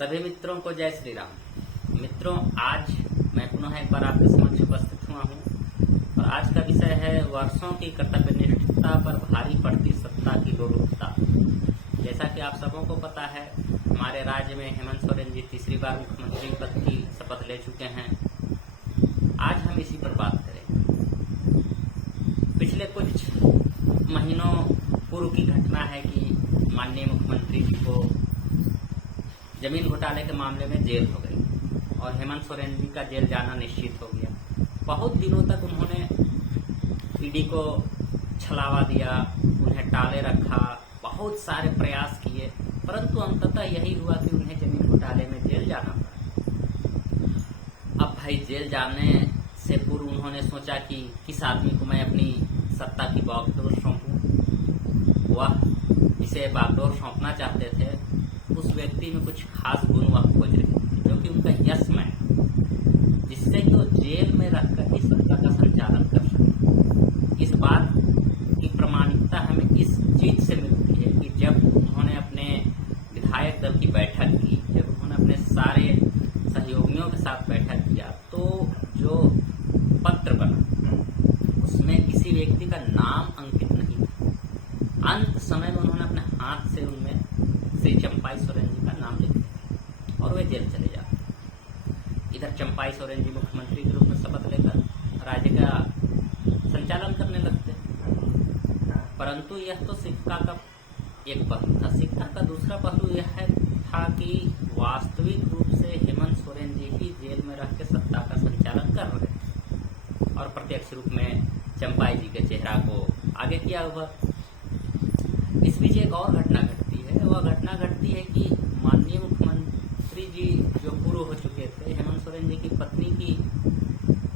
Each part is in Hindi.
सभी मित्रों को जय श्री राम। मित्रों, आज मैं पुनः एक बार आपके समक्ष उपस्थित हुआ हूँ और आज का विषय है वर्षों की कर्तव्यनिष्ठता पर भारी पड़ती सत्ता की लोलुपता। जैसा कि आप सबों को पता है, हमारे राज्य में हेमंत सोरेन जी तीसरी बार मुख्यमंत्री पद की शपथ ले चुके हैं। आज हम इसी पर बात करेंगे। पिछले कुछ महीनों पूर्व की घटना है कि माननीय मुख्यमंत्री जी को जमीन घोटाले के मामले में जेल हो गई और हेमंत सोरेन जी का जेल जाना निश्चित हो गया। बहुत दिनों तक उन्होंने ईडी को छलावा दिया, उन्हें टाले रखा, बहुत सारे प्रयास किए, परंतु अंततः यही हुआ कि उन्हें जमीन घोटाले में जेल जाना पड़ा। अब भाई, जेल जाने से पूर्व उन्होंने सोचा कि किस आदमी को मैं अपनी सत्ता की बागडोर सौंपूं। वह इसे बागडोर सौंपना चाहते थे, उस व्यक्ति में कुछ खास गुण वह खोज रहे थे, जो कि उनका यशमय, जिससे कि वो जेल में रहकर ही सत्ता का संचालन कर सके। इस बात की प्रमाणिकता हमें इस चीज से मिलती है कि जब उन्होंने अपने विधायक दल की बैठक की, जब उन्होंने अपने सारे सहयोगियों के साथ बैठक किया, तो जो पत्र बना उसमें किसी व्यक्ति का नाम अंकित नहीं था। अंत समय में उन्होंने अपने हाथ से उनमें श्री चंपाई सोरेन जी का नाम लिख दिया और वे जेल चले जाते। इधर चंपाई सोरेन जी मुख्यमंत्री के रूप में शपथ लेकर राज्य का संचालन करने लगते। परंतु यह तो सिक्का का एक पहलू था। सिक्का का दूसरा पहलू यह था कि वास्तविक रूप से हेमंत सोरेन जी ही जेल में रह के सत्ता का संचालन कर रहे थे और प्रत्यक्ष रूप में चंपाई जी के चेहरा को आगे किया हुआ। इस बीच एक और घटना घटती है। वह घटना घटती है कि माननीय मुख्यमंत्री जी जो पूर्व हो चुके थे, हेमंत सोरेन जी की पत्नी की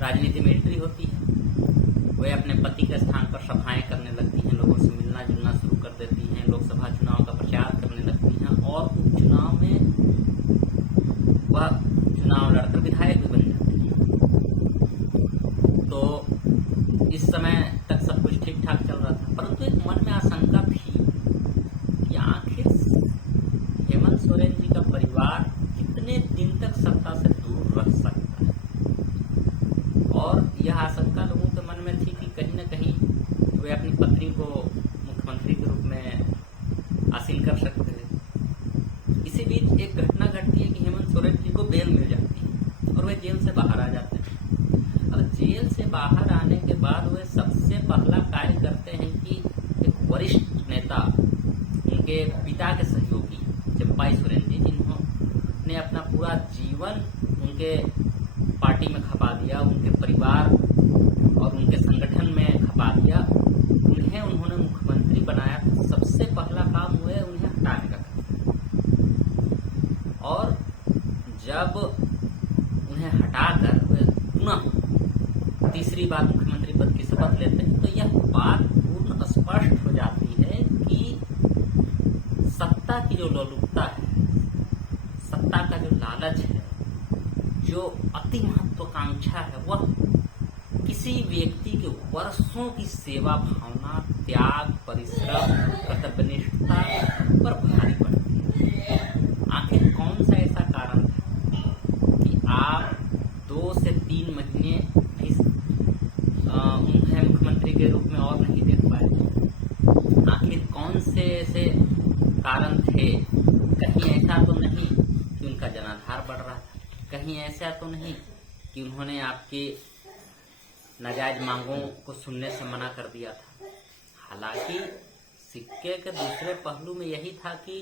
राजनीति में एंट्री होती है। वे अपने पति के स्थान पर सभाएं करने लगती हैं, लोगों से मिलना जुलना शुरू कर देती हैं, लोकसभा चुनाव का प्रचार करने लगती हैं और उपचुनाव में वह चुनाव लड़कर विधायक भी बन जाती हैं। तो इस समय तक सब कुछ ठीक ठाक चल रहा था, परंतु एक मन में आशंका थी कि आखिर हेमंत सोरेन जी का परिवार कितने दिन तक सत्ता से दूर रह सकता है। और यह आशंका लोगों के मन में थी कि कहीं न कहीं वे अपनी पत्नी को मुख्यमंत्री के रूप में आसीन कर सकते हैं। इसी बीच एक घटना घटती है कि हेमंत सोरेन जी को बेल मिल जाती है और वे जेल से बाहर आ जाते हैं। अब जेल से बाहर आने के बाद वे सबसे पहला कार्य करते हैं कि एक वरिष्ठ नेता, उनके पिता के सहयोगी चंपाई सोरेन जी, जिन्होंने अपना पूरा जीवन उनके पार्टी में खपा दिया, उनके परिवार और उनके संगठन में खपा दिया, उन्हें उन्होंने मुख्यमंत्री बनाया था। सबसे पहला काम हुआ उन्हें हटाने का काम। और जब उन्हें हटाकर वे पुनः तीसरी बार मुख्यमंत्री पद की शपथ लेते हैं, तो यह बात पूर्ण स्पष्ट हो जाती है कि सत्ता की जो लोलुपता है, सत्ता का जो लालच है, जो अति महत्वाकांक्षा है, वह किसी व्यक्ति के वर्षों की सेवा भावना, त्याग, परिश्रम, कर्तव्यनिष्ठता पर भारी पड़ती है। आखिर कौन सा ऐसा कारण था कि आप 2 से 3 महीने भी उन्हें मुख्यमंत्री के रूप में और नहीं देख पाए? आखिर कौन से ऐसे कारण थे? कहीं ऐसा तो नहीं कि उनका जनाधार बढ़ रहा था, कहीं ऐसा तो नहीं कि उन्होंने आपकी नाजायज मांगों को सुनने से मना कर दिया था। हालांकि सिक्के के दूसरे पहलू में यही था कि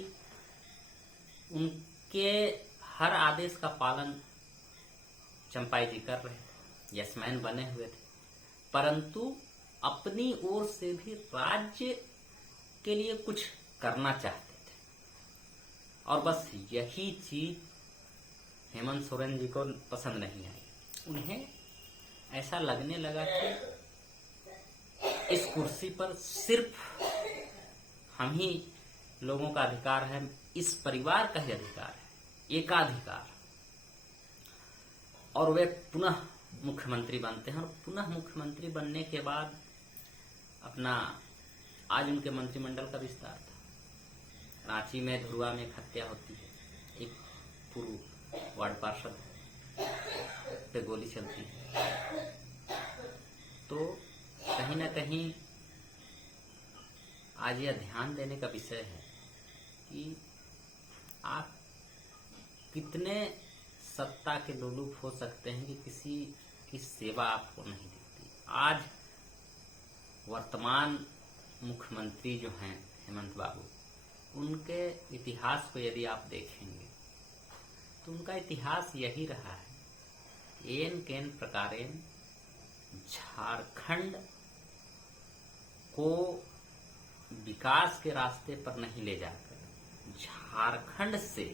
उनके हर आदेश का पालन चंपाई जी कर रहे थे, यशमैन बने हुए थे, परंतु अपनी ओर से भी राज्य के लिए कुछ करना चाहते थे। और बस यही चीज हेमंत सोरेन जी को पसंद नहीं आई। उन्हें ऐसा लगने लगा कि इस कुर्सी पर सिर्फ हम ही लोगों का अधिकार है, इस परिवार का ही अधिकार है, एकाधिकार। और वे पुनः मुख्यमंत्री बनते हैं और पुनः मुख्यमंत्री बनने के बाद अपना, आज उनके मंत्रिमंडल का विस्तार था। रांची में धुरुआ में एक हत्या होती है, एक पे गोली चलती है। तो कहीं ना कहीं आज यह ध्यान देने का विषय है कि आप कितने सत्ता के लोलुप हो सकते हैं कि किसी की सेवा आपको नहीं दिखती। आज वर्तमान मुख्यमंत्री जो हैं हेमंत बाबू, उनके इतिहास को यदि आप देखेंगे तो उनका इतिहास यही रहा है, एन केन प्रकारेण झारखंड को विकास के रास्ते पर नहीं ले जाकर झारखंड से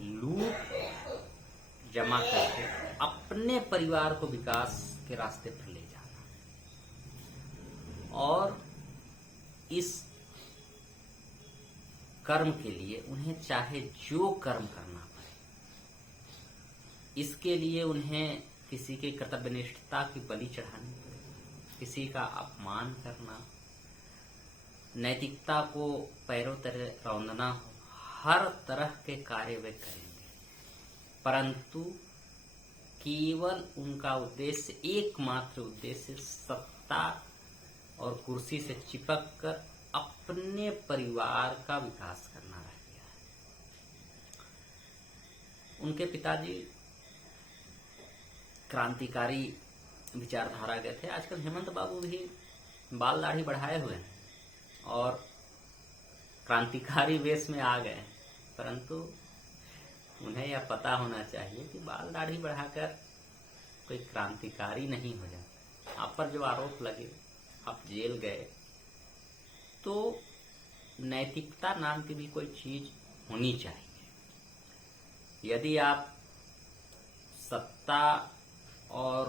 लूट जमा करके अपने परिवार को विकास के रास्ते पर ले जाना, और इस कर्म के लिए उन्हें चाहे जो कर्म करना पड़े, इसके लिए उन्हें किसी के कर्तव्यनिष्ठता की बलि चढ़ानी पड़े, किसी का अपमान करना, नैतिकता को पैरों तले रौंदना हो, हर तरह के कार्य वे करेंगे, परंतु केवल उनका उद्देश्य, एकमात्र उद्देश्य सत्ता और कुर्सी से चिपक कर अपने परिवार का विकास करना रह गया है। उनके पिताजी क्रांतिकारी विचारधारा के थे। आजकल हेमंत बाबू भी बाल दाढ़ी बढ़ाए हुए हैं और क्रांतिकारी वेश में आ गए, परंतु उन्हें यह पता होना चाहिए कि बाल दाढ़ी बढ़ाकर कोई क्रांतिकारी नहीं हो जाता। आप पर जो आरोप लगे, आप जेल गए, तो नैतिकता नाम की भी कोई चीज होनी चाहिए। यदि आप सत्ता और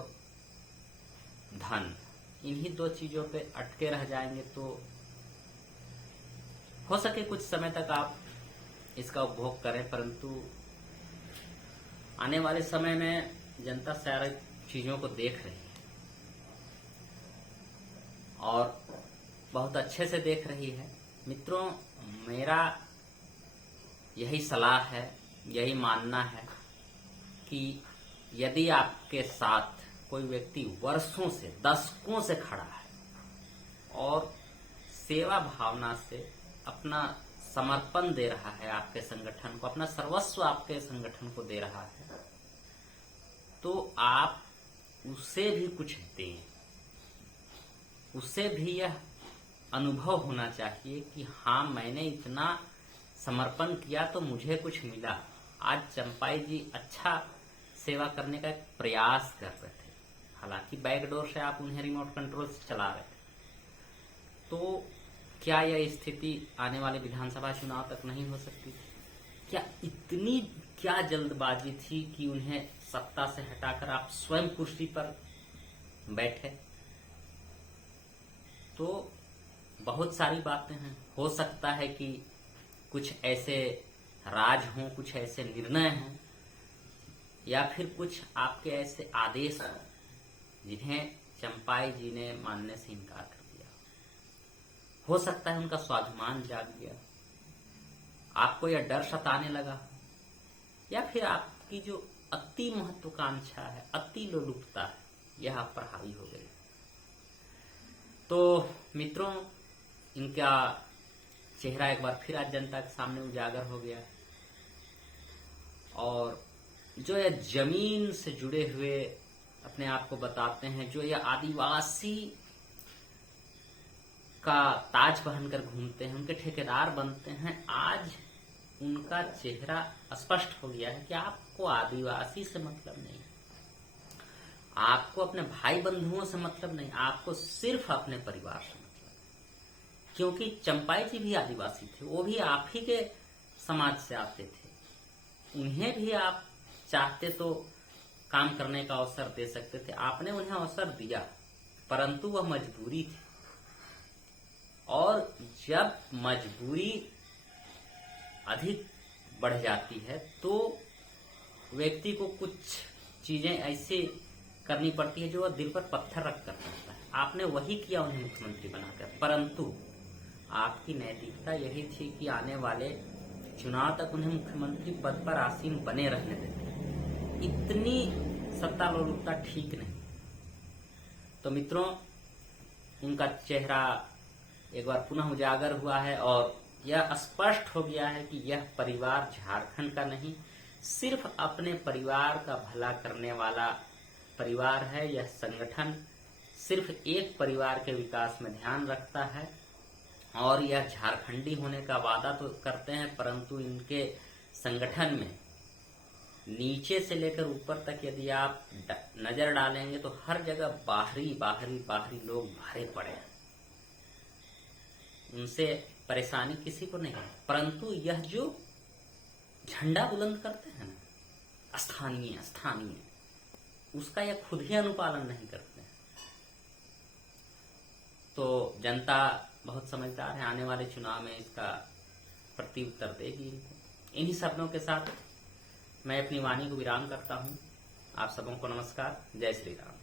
धन, इन्हीं दो चीजों पे अटके रह जाएंगे तो हो सके कुछ समय तक आप इसका उपभोग करें, परंतु आने वाले समय में जनता सारी चीजों को देख रही है और बहुत अच्छे से देख रही है। मित्रों, मेरा यही सलाह है, यही मानना है कि यदि आपके साथ कोई व्यक्ति वर्षों से, दशकों से खड़ा है और सेवा भावना से अपना समर्पण दे रहा है आपके संगठन को, अपना सर्वस्व आपके संगठन को दे रहा है, तो आप उसे भी कुछ दें। उसे भी यह अनुभव होना चाहिए कि हाँ, मैंने इतना समर्पण किया तो मुझे कुछ मिला। आज चंपाई जी अच्छा सेवा करने का एक प्रयास कर रहे थे, हालांकि बैकडोर से आप उन्हें रिमोट कंट्रोल से चला रहे थे। तो क्या यह स्थिति आने वाले विधानसभा चुनाव तक नहीं हो सकती? क्या जल्दबाजी थी कि उन्हें सत्ता से हटाकर आप स्वयं कुर्सी पर बैठे? तो बहुत सारी बातें हैं। हो सकता है कि कुछ ऐसे राज हों, कुछ ऐसे निर्णय हों, या फिर कुछ आपके ऐसे आदेश हों जिन्हें चंपाई जी ने मानने से इनकार कर दिया। हो सकता है उनका स्वाभिमान जाग गया, आपको यह डर सताने लगा, या फिर आपकी जो अति महत्वाकांक्षा है, अति लोलुपता है, यह आप पर हावी हो गई। तो मित्रों, इनका चेहरा एक बार फिर आज जनता के सामने उजागर हो गया, और जो यह जमीन से जुड़े हुए अपने आप को बताते हैं, जो यह आदिवासी का ताज पहनकर घूमते हैं, उनके ठेकेदार बनते हैं, आज उनका चेहरा स्पष्ट हो गया है कि आपको आदिवासी से मतलब नहीं, आपको अपने भाई बंधुओं से मतलब नहीं, आपको सिर्फ अपने परिवार से मतलब। क्योंकि चंपाई जी भी आदिवासी थे, वो भी आप ही के समाज से आते थे, उन्हें भी आप चाहते तो काम करने का अवसर दे सकते थे, आपने उन्हें अवसर दिया, परंतु वह मजबूरी थी। और जब मजबूरी अधिक बढ़ जाती है तो व्यक्ति को कुछ चीजें ऐसे करनी पड़ती है जो वह दिल पर पत्थर रख कर करता है। आपने वही किया उन्हें मुख्यमंत्री बनाकर, परंतु आपकी नैतिकता यही थी कि आने वाले चुनाव तक उन्हें मुख्यमंत्री पद पर आसीन बने रहने देते। इतनी सत्ता लोलुपता ठीक नहीं। तो मित्रों, उनका चेहरा एक बार पुनः उजागर हुआ है और यह स्पष्ट हो गया है कि यह परिवार झारखंड का नहीं, सिर्फ अपने परिवार का भला करने वाला परिवार है। यह संगठन सिर्फ एक परिवार के विकास में ध्यान रखता है और यह झारखंडी होने का वादा तो करते हैं, परंतु इनके संगठन में नीचे से लेकर ऊपर तक यदि आप नजर डालेंगे तो हर जगह बाहरी लोग भरे पड़े हैं। उनसे परेशानी किसी को नहीं है, परंतु यह जो झंडा बुलंद करते हैं ना, स्थानीय, उसका यह खुद ही अनुपालन नहीं करते हैं। तो जनता बहुत समझदार है, आने वाले चुनाव में इसका प्रत्युत्तर देगी इनको। इन्हीं शब्दों के साथ मैं अपनी वाणी को विराम करता हूं। आप सबों को नमस्कार। जय श्री राम।